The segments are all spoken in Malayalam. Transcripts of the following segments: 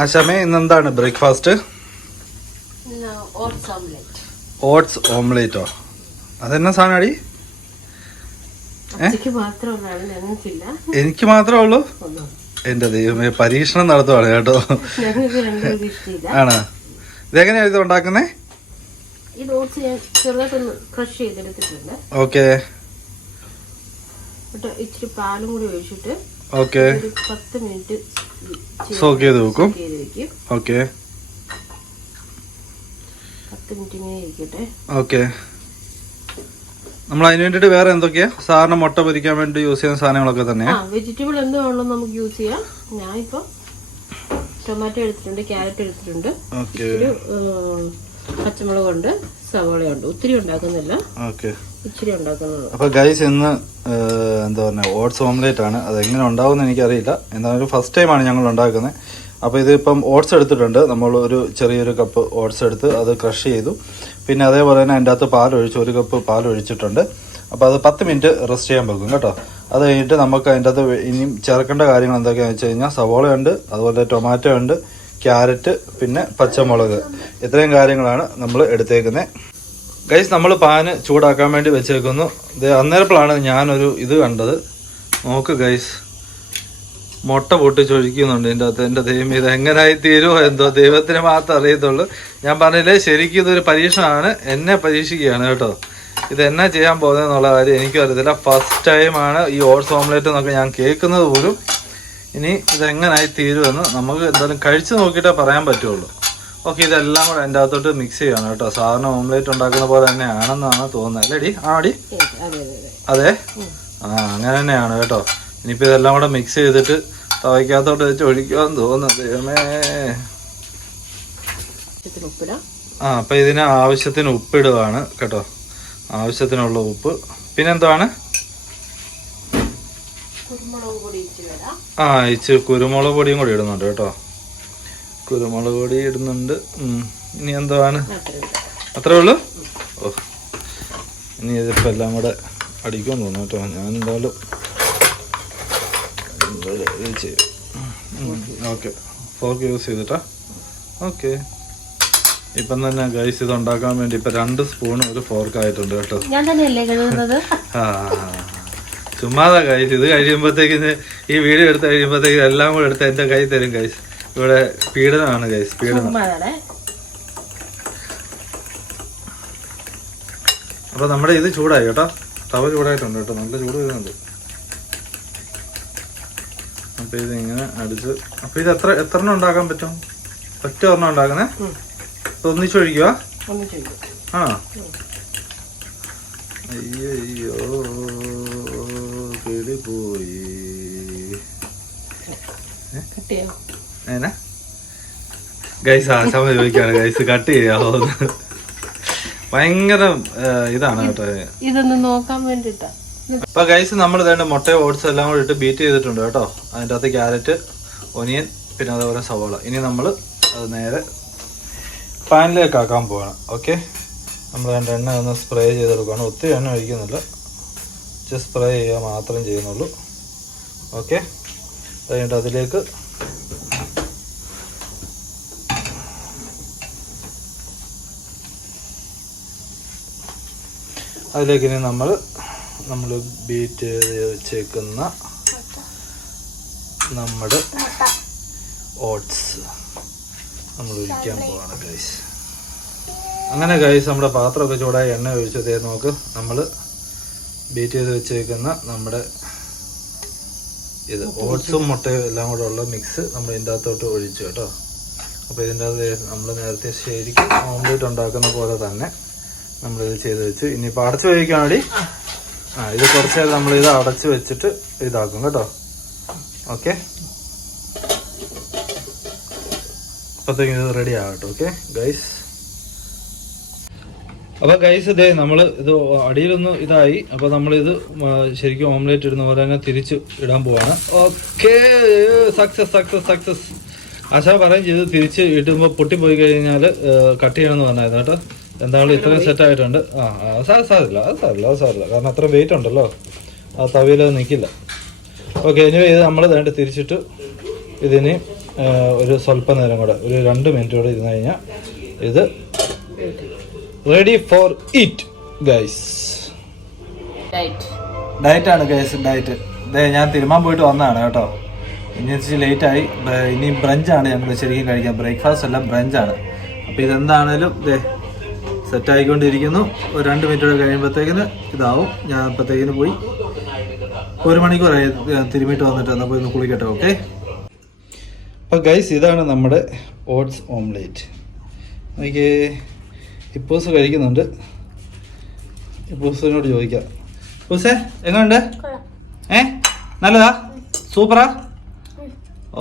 ആശാമേ ഇന്നെന്താണ് ബ്രേക്ക്ഫാസ്റ്റ്? ഓട്സ് ഓംലേറ്റോ? അതെന്നാ സാധനടി? എനിക്ക് മാത്രമേ ഉള്ളൂ? എന്റെ ദൈവമേ, പരീക്ഷണം നടത്തുവാണ് കേട്ടോ. ആണോ? ഇതെങ്ങനെയാ ഇത് ഉണ്ടാക്കുന്നേ? ഓക്കെ ഇച്ചിരി പാലും കൂടി ഒഴിച്ചിട്ട് ഓക്കെ 10 മിനിറ്റ് സോക്ക് ചെയ്ത് വെക്കും. ഓക്കെ 10 മിനിറ്റ് ഇങ്ങനെ ഇരിക്കട്ടെ. ഓക്കെ, നമ്മൾ അതിന് വേണ്ടിട്ട് വേറെ എന്തൊക്കെയാ സാറിന് മുട്ട പൊരിക്കാൻ വേണ്ടി യൂസ് ചെയ്യുന്ന സാധനങ്ങളൊക്കെ തന്നെയാ? വെജിറ്റബിൾ എന്താണല്ലോ നമുക്ക് യൂസ് ചെയ്യാം. ഞാൻ ഇപ്പൊ ടൊമാറ്റോ എടുത്തിട്ടുണ്ട്, ക്യാരറ്റ് എടുത്തിട്ടുണ്ട്, പച്ചമുളകുണ്ട്, സവാളയുണ്ട്. ഒത്തിരി ഉണ്ടാക്കുന്നില്ല, ഇച്ചിരി ഉണ്ടാക്കുന്നത്. അപ്പൊ ഗൈസ് ഇന്ന് എന്താ പറഞ്ഞ ഓട്സ് ഓംലേറ്റ് ആണ്. അത് എങ്ങനെ ഉണ്ടാവുമെന്ന് എനിക്കറിയില്ല. എന്തായാലും ഫസ്റ്റ് ടൈമാണ് ഞങ്ങൾ ഉണ്ടാക്കുന്നത്. അപ്പോൾ ഇതിപ്പം ഓട്സ് എടുത്തിട്ടുണ്ട്. നമ്മൾ ഒരു ചെറിയൊരു കപ്പ് ഓട്സ് എടുത്ത് അത് ക്രഷ് ചെയ്തു. പിന്നെ അതേപോലെ തന്നെ അതിൻ്റെ അകത്ത് പാലൊഴിച്ച് 1 കപ്പ് പാലൊഴിച്ചിട്ടുണ്ട്. അപ്പോൾ അത് 10 മിനിറ്റ് റെസ്റ്റ് ചെയ്യാൻ വെക്കും കേട്ടോ. അത് കഴിഞ്ഞിട്ട് നമുക്ക് അതിൻ്റെ അകത്ത് ഇനിയും ചേർക്കേണ്ട കാര്യങ്ങൾ എന്തൊക്കെയാണെന്ന് വെച്ച് കഴിഞ്ഞാൽ സവോളയുണ്ട്, അതുപോലെ ടൊമാറ്റോ ഉണ്ട്, ക്യാരറ്റ്, പിന്നെ പച്ചമുളക്. ഇത്രയും കാര്യങ്ങളാണ് നമ്മൾ എടുത്തേക്കുന്നത്. ഗൈസ് നമ്മൾ പാന് ചൂടാക്കാൻ വേണ്ടി വെച്ചേക്കുന്നു. ഇത് അന്നേരപ്പോഴാണ് ഞാനൊരു ഇത് കണ്ടത്. നോക്ക് ഗൈസ്, മുട്ട പൊട്ടിച്ചൊഴിക്കുന്നുണ്ട് ഇതിൻ്റെ അകത്ത്. എൻ്റെ ദൈവം, ഇത് എങ്ങനായി തീരുമോ എന്തോ, ദൈവത്തിന് മാത്രം അറിയത്തുള്ളൂ. ഞാൻ പറഞ്ഞില്ലേ, ശരിക്കും ഇതൊരു പരീക്ഷണമാണ്. എന്നെ പരീക്ഷിക്കുകയാണ് കേട്ടോ. ഇത് എന്നാ ചെയ്യാൻ പോകുന്നതെന്നുള്ള കാര്യം എനിക്കും അറിയത്തില്ല. ഫസ്റ്റ് ടൈമാണ് ഈ ഓട്സ് ഓംലേറ്റ് എന്നൊക്കെ ഞാൻ കേൾക്കുന്നത് പോലും. ഇനി ഇതെങ്ങനായി തീരുമെന്ന് നമുക്ക് എന്തായാലും കഴിച്ച് നോക്കിയിട്ടേ പറയാൻ പറ്റുള്ളൂ. ഓക്കെ, ഇതെല്ലാം കൂടെ എൻ്റെ അകത്തോട്ട് മിക്സ് ചെയ്യണം കേട്ടോ. സാധാരണ ഓംലേറ്റ് ഉണ്ടാക്കുന്ന പോലെ തന്നെയാണെന്നാണ് തോന്നുന്നത് അല്ലേടി? ആടി അതെ, അങ്ങനെ തന്നെയാണ് കേട്ടോ. ഇനിയിപ്പോൾ ഇതെല്ലാം കൂടെ മിക്സ് ചെയ്തിട്ട് തവയ്ക്കകത്തോട്ട് വെച്ച് ഒഴിക്കുവാന്ന് തോന്നുന്നത്. ദൈവമേ. അപ്പം ഇതിന് ആവശ്യത്തിന് ഉപ്പിടുകയാണ് കേട്ടോ. ആവശ്യത്തിനുള്ള ഉപ്പ്. പിന്നെന്താണ്? ഇച്ചിരി കുരുമുളക് പൊടിയും കൂടി ഇടുന്നുണ്ട് കേട്ടോ. കുരുമുളക് പൊടി ഇടുന്നുണ്ട്. ഇനി എന്താണ്? അത്രേ ഉള്ളൂ? ഓ, ഇനി ഇതിപ്പോൾ എല്ലാം കൂടെ അടിക്കുമെന്ന് തോന്നുന്നു കേട്ടോ. ഞാൻ എന്തായാലും ഇത് ചെയ്യും. ഓക്കെ, ഫോർക്ക് യൂസ് ചെയ്തിട്ടാ. ഓക്കെ, ഇപ്പം തന്നെ ഗൈസ് ഇത് ഉണ്ടാക്കാൻ വേണ്ടി ഇപ്പം 2 സ്പൂൺ ഒരു ഫോർക്ക് ആയിട്ടുണ്ട് കേട്ടോ. ചുമ്മാതാ ഗൈസ്. ഇത് കഴിയുമ്പോഴത്തേക്കിന് ഈ വീഡിയോ എടുത്ത് കഴിയുമ്പോഴത്തേക്ക് എല്ലാം കൂടെ എടുത്ത് എൻ്റെ കൈ തരും ഗൈസ്. ഇവിടെ പീഡനമാണ് ഗൈസ്, പീഡനം. അപ്പൊ നമ്മുടെ ഇത് ചൂടായി കേട്ടോ. തവ ചൂടായിട്ടുണ്ട് കേട്ടോ, നല്ല ചൂട് വരുന്നുണ്ട്. അപ്പൊ ഇത് ഇങ്ങനെ അടിച്ച്. അപ്പൊ ഇത് എത്ര എണ്ണം ഉണ്ടാക്കാൻ പറ്റും? ഒറ്റ ഒരെണ്ണം ഉണ്ടാക്കുന്നേ? ഒന്നിച്ചൊഴിക്കുക? ആ, അയ്യോ കിളി പോയി. ഏനാ ഗൈസ്? ആശാമ ചോദിക്കാണ് ഗൈസ്, കട്ട് ചെയ്യാമോ? ഭയങ്കര ഇതാണ് കേട്ടോ. ഇതൊന്ന് നോക്കാൻ വേണ്ടിട്ടാ. അപ്പൊ ഗൈസ് നമ്മൾ ഇതേണ്ട മുട്ട ഓട്സ് എല്ലാം കൂടി ഇട്ട് ബീറ്റ് ചെയ്തിട്ടുണ്ട് കേട്ടോ. അതിൻ്റെ അകത്ത് ക്യാരറ്റ്, ഒനിയൻ, പിന്നെ അതേപോലെ സവോള. ഇനി നമ്മൾ അത് നേരെ പാനിലേക്ക് ആക്കാൻ പോവാണ്. ഓക്കെ, നമ്മൾ അതിൻ്റെ എണ്ണ ഒന്ന് സ്പ്രേ ചെയ്തെടുക്കുകയാണ്. ഒത്തിരി എണ്ണ ഒഴിക്കുന്നില്ല, ജസ്റ്റ് സ്പ്രേ ചെയ്യുക മാത്രം ചെയ്യുന്നുള്ളൂ. ഓക്കെ, കഴിഞ്ഞിട്ട് അതിലേക്ക് ഇനി നമ്മൾ ബീറ്റ് ചെയ്ത് വെച്ചേക്കുന്ന നമ്മുടെ ഓട്സ് നമ്മൾ ഒഴിക്കാൻ പോവാണ് ഗൈസ്. അങ്ങനെ ഗൈസ് നമ്മുടെ പാത്രമൊക്കെ ചൂടായി എണ്ണ ഒഴിച്ചതേ നോക്ക്. നമ്മൾ ബീറ്റ് ചെയ്ത് വെച്ചേക്കുന്ന നമ്മുടെ ഇത് ഓട്സും മുട്ടയും എല്ലാം കൂടെ ഉള്ള മിക്സ് നമ്മൾ ഇതിൻ്റെ അകത്തോട്ട് ഒഴിച്ചു കേട്ടോ. അപ്പോൾ ഇതിൻ്റെ അകത്ത് നമ്മൾ നേരത്തെ ശരിക്കും ഓംലേറ്റ് ഉണ്ടാക്കുന്ന പോലെ തന്നെ നമ്മളിത് ചെയ്ത് വെച്ച്. ഇനിയിപ്പോൾ അടച്ച് വേവിക്കുകയാണെങ്കിൽ ഇത് കുറച്ച് നേരം നമ്മളിത് അടച്ച് വെച്ചിട്ട് ഇതാക്കും കേട്ടോ. ഓക്കെ, അപ്പോഴത്തേക്കും ഇത് റെഡി ആകട്ടെ. Okay guys. അപ്പോൾ ഗൈസ് ഇതേ നമ്മൾ ഇത് അടിയിലൊന്ന് ഇതായി. അപ്പോൾ നമ്മളിത് ശരിക്കും ഓംലേറ്റ് ഇടുന്ന പോലെ തന്നെ തിരിച്ച് ഇടാൻ പോവാണ്. Okay, success. ആശാ പറയും ചെയ്ത് തിരിച്ച് ഇടുമ്പോൾ പൊട്ടിപ്പോയി കഴിഞ്ഞാൽ കട്ട് ചെയ്യണമെന്ന് പറഞ്ഞായിരുന്നു കേട്ടോ. എന്തായാലും ഇത്രയും സെറ്റ് ആയിട്ടുണ്ട്. സാരില്ല. കാരണം അത്ര വെയിറ്റ് ഉണ്ടല്ലോ, ആ തവിയിൽ നിൽക്കില്ല. ഓക്കെ, ഇനി ഇത് നമ്മൾ വേണ്ട തിരിച്ചിട്ട് ഇതിന് ഒരു സ്വല്പ നേരം കൂടെ ഒരു 2 മിനിറ്റ് കൂടെ ഇരുന്ന് കഴിഞ്ഞാൽ ഇത് റെഡി ഫോർ ഈറ്റ് ഗൈസ്. ഡയറ്റാണ് ഗൈസ്, ഡയറ്റ്. ഞാൻ തിരുമാൻ പോയിട്ട് വന്നതാണ് കേട്ടോ. ഇനി ഇച്ചിരി ലേറ്റായി. ഇനി ബ്രഞ്ചാണ് ഞങ്ങൾ ശരിക്കും കഴിക്കാം. ബ്രേക്ക്ഫാസ്റ്റ് അല്ല, ബ്രഞ്ചാണ്. അപ്പോൾ ഇതെന്താണേലും സെറ്റായിക്കൊണ്ടിരിക്കുന്നു. ഒരു 2 മിനിറ്റ് കൂടെ കഴിയുമ്പോഴത്തേക്കിന് ഇതാവും. ഞാൻ അപ്പോഴത്തേക്കിന് പോയി 1 മണിക്കൂറായി തിരുമിയിട്ട് വന്നിട്ട് എന്നാൽ പോയി ഒന്ന് കുളിക്കട്ടെ. ഓക്കെ. അപ്പോൾ ഗൈസ് ഇതാണ് നമ്മുടെ ഓട്സ് ഓംലേറ്റ്. എനിക്ക് ഇപ്പൂസ് കഴിക്കുന്നുണ്ട്. ഇപ്പൂസിനോട് ചോദിക്കാം. ഇപ്പൂസേ എങ്ങനെയുണ്ട്? നല്ലതാ? സൂപ്പറാ?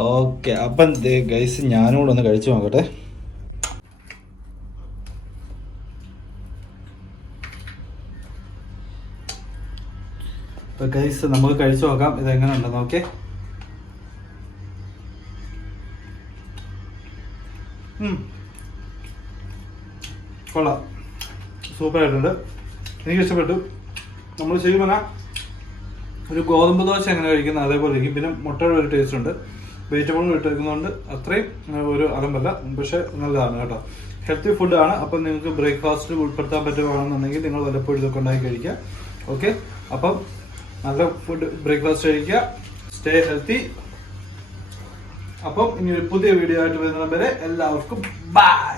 ഓക്കെ. അപ്പം ഗൈസ് ഞാനും കൂടെ ഒന്ന് കഴിച്ചു നോക്കട്ടെ. അപ്പം ഗൈസ് നമുക്ക് കഴിച്ചു നോക്കാം ഇതെങ്ങനെ ഉണ്ടെന്ന്. ഓക്കെ. കൊള്ളാം, സൂപ്പറായിട്ടുണ്ട്. എനിക്ക് ഇഷ്ടപ്പെട്ടു. നമ്മൾ ശരിക്കും പറഞ്ഞാൽ ഒരു ഗോതമ്പ് ദോശ എങ്ങനെ കഴിക്കുന്നത് അതേപോലെ ഇരിക്കും. പിന്നെ മുട്ടയുടെ ഒരു ടേസ്റ്റ് ഉണ്ട്. വെജിറ്റബിളും ഇട്ടെടുക്കുന്നതുകൊണ്ട് അത്രയും ഒരു അലമ്പല്ല, പക്ഷെ നല്ലതാണ് കേട്ടോ. ഹെൽത്തി ഫുഡാണ്. അപ്പം നിങ്ങൾക്ക് ബ്രേക്ക്ഫാസ്റ്റിൽ ഉൾപ്പെടുത്താൻ പറ്റുകയാണെന്നുണ്ടെങ്കിൽ നിങ്ങൾ വല്ലപ്പോഴും ഇതൊക്കെ ഉണ്ടാക്കി കഴിക്കുക. ഓക്കെ. അപ്പം നല്ല ഫുഡ് ബ്രേക്ക്ഫാസ്റ്റ് കഴിക്കുക. Stay healthy. അപ്പം ഇനി ഒരു പുതിയ വീഡിയോ ആയിട്ട് വരുന്നത് വരെ എല്ലാവർക്കും ബൈ.